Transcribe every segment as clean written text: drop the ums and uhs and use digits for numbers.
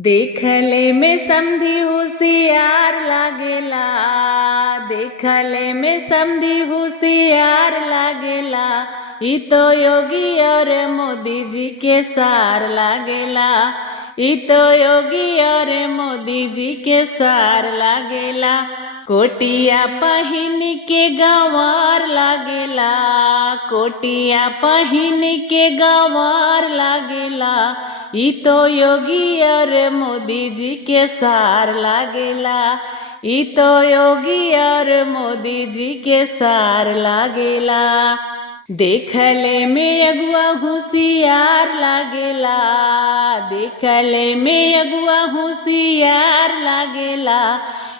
देखले में समधी होशियार लागेला, देखले में समधी होशियार लागेला। ई तो योगी और मोदी जी के सार लागेला, ई तो योगी और मोदी जी के सार लागेला। कोटिया पहिन के गंवार लागेला, कोटिया पहिन के गंवार लागेला। ई तो योगी और मोदी जी के सार लागेला, ई तो योगी और मोदी जी के सार लागेला। देखले में अगुआ होशियार लागेला, देखले में अगुआ होशियार लागेला।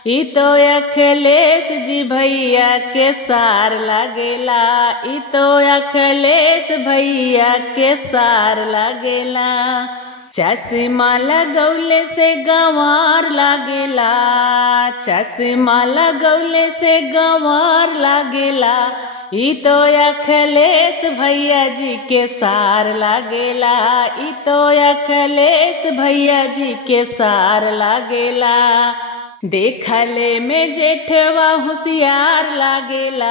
ई तो अखिलेश जी भैया के सार लागेला, ई तो अखिलेश भैया के सार लागेला। चश्मा लगौले से गंवार लागेला, चश्मा लगौले से गंवार लागेला। ई तो अखिलेश भैया जी के सार लागेला, ई तो अखिलेश भैया जी के सार लागेला। देखले में जेठवा होशियार लागेला,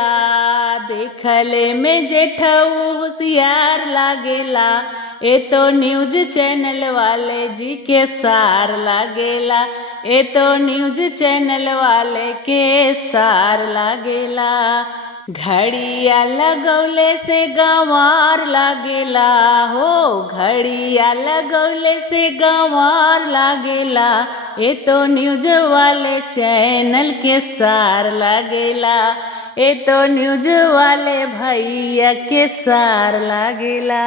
देखले में जेठऊ होशियार लागेला। ए तो न्यूज चैनल वाले जी के सार लागेला, ए तो न्यूज चैनल वाले के सार लागेला। घड़िया लगौले से गंवार लागेला हो, घड़िया लगौले से गंवार लागेला। ए तो न्यूज वाले चैनल के सार लागेला, ए तो न्यूज वाले भैया के सार लागेला।